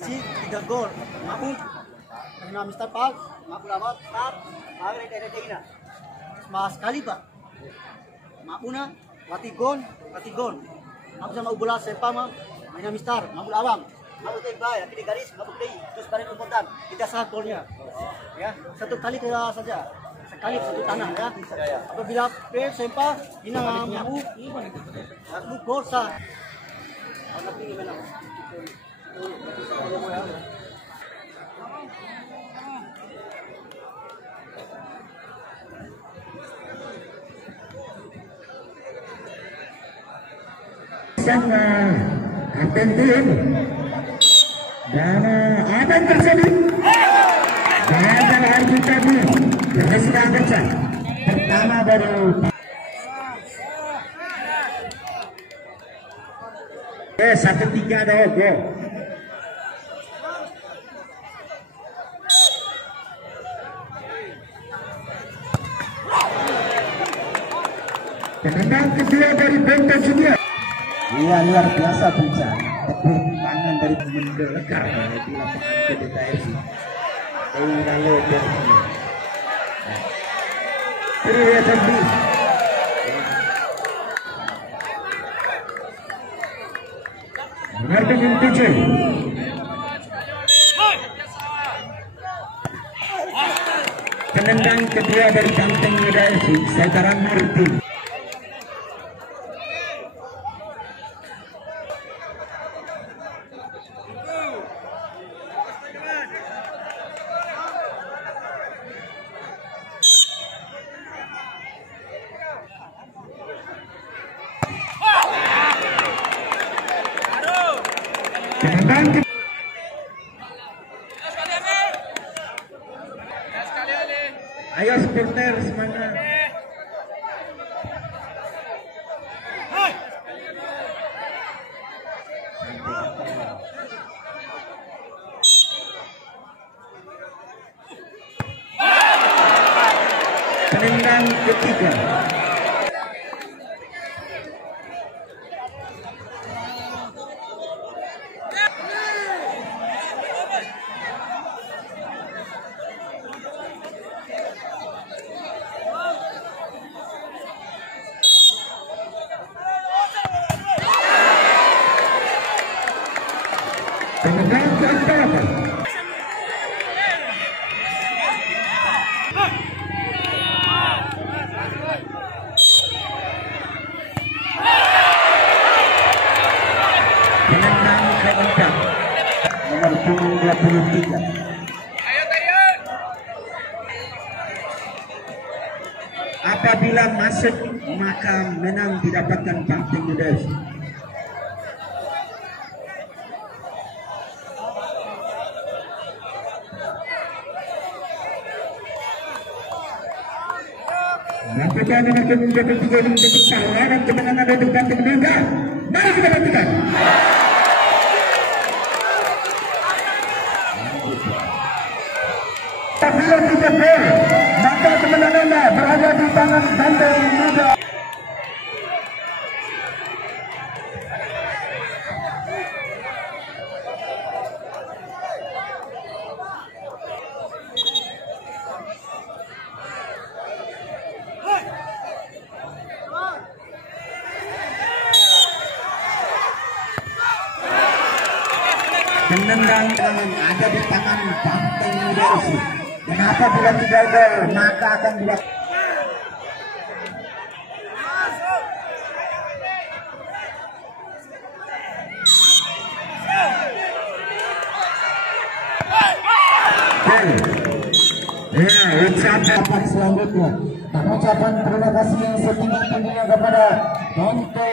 3 gol. Mabuk. Karena Mister Pak, mabuk lawat, tar, bagay na. Mas sekali Pak. Mabuk na, watigon. Mabuk sa maubula sa pama, may na Mister, mabuk lawang. Mabuk tayo ba, pilih garis, mabuk tayo. Terus balik umpotan, tidak salah golnya. Ya, 1 kali kira saja. Sekali 1 tanah ya. Apabila sempa, ina mabuk, mabuk gol sa. Tapi gimana? Sang kapten tim dan apa yang terjadi? Gagal arbitri yang sedang kerja pertama baru 1-3 ada gol. Tendangan kedua dari Benteng Muda. Iya, luar biasa Bintang. Tepuk tangan dari mendelekar di lapangan PDKFC. Lalu dari sini. Terlihat lebih. Benar dengan tujuh. Penendang kedua dari Benteng Muda FC, Saudara Murti. Ayo supporter semangat. Penendang ketiga. Penendang keempat. Penendang keempat. Nomor punggung 23. Apabila masuk maka menang didapatkan Benteng Muda. Lakukan dengan kemudian ketiga ini menjadi tawaran kemenangan dari Benteng Muda. Mari kita buktikan. Apabila 3 gol, maka kemenangannya berada di tangan Benteng Muda. Penendang ada di tangan Benteng Muda. Kenapa bila 3 gol maka akan dilakukan. Ya, ucapan selanjutnya. Ucapan terima kasih yang setinggi-tingginya kepada Bonto.